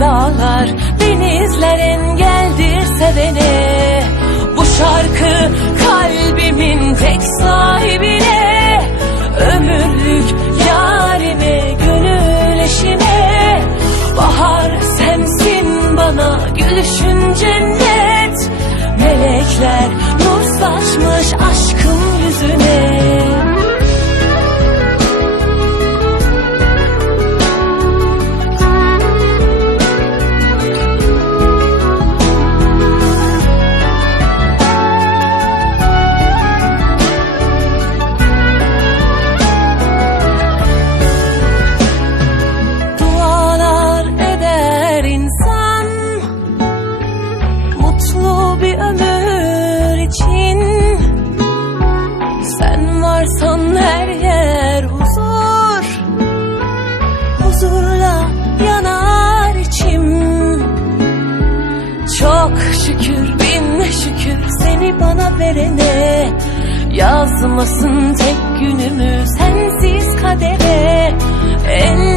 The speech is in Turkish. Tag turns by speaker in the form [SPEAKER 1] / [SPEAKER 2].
[SPEAKER 1] dağlar, denizler engeldir sevene. Bu şarkı kalbimin tek sahibine Ömürlük yarime, gönül eşime. Bahar sensin bana, gülüşün cennet Melekler nur saçmış aşkım şükür bin şükür seni bana verene. Yazmasın tek günümü sensiz kadere. Ellerimiz